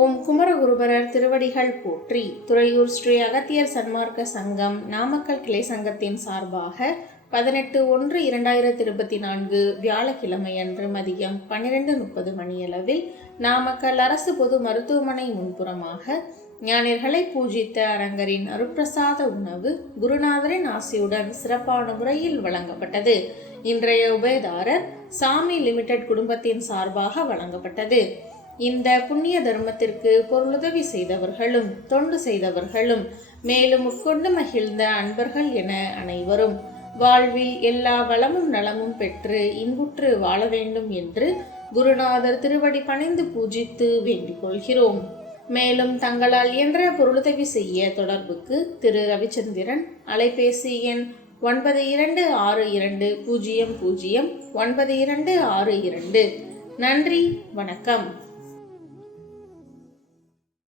ஓம் குமரகுருபரர் திருவடிகள் போற்றி. துறையூர் ஸ்ரீ அகத்தியர் சன்மார்க்க சங்கம் நாமக்கல் கிளை சங்கத்தின் சார்பாக பதினெட்டு ஒன்று இரண்டாயிரத்தி இருபத்தி நான்கு வியாழக்கிழமை அன்று மதியம் பன்னிரெண்டு முப்பது மணியளவில் நாமக்கல் அரசு பொது மருத்துவமனை முன்புறமாக ஞானியர்களை பூஜித்த அரங்கரின் அருட்பிரசாத உணவு குருநாதரின் ஆசியுடன் சிறப்பான முறையில் வழங்கப்பட்டது. இன்றைய உபயதாரர் சாமி லிமிடெட் குடும்பத்தின் சார்பாக வழங்கப்பட்டது. இந்த புண்ணிய தர்மத்திற்கு பொருளுதவி செய்தவர்களும் தொண்டு செய்தவர்களும் மேலும் உட்கொண்டு மகிழ்ந்த அன்பர்கள் என அனைவரும் வாழ்வில் எல்லா வளமும் நலமும் பெற்று இன்புற்று வாழ வேண்டும் என்று குருநாதர் திருவடி பணிந்து பூஜித்து வேண்டிக் கொள்கிறோம். மேலும் தங்களால் இயன்ற பொருளுதவி செய்ய தொடர்புக்கு திரு. ரவிச்சந்திரன் அலைபேசி எண் ஒன்பது இரண்டு ஆறு இரண்டு பூஜ்ஜியம் பூஜ்ஜியம் ஒன்பது இரண்டு ஆறு இரண்டு. நன்றி வணக்கம்.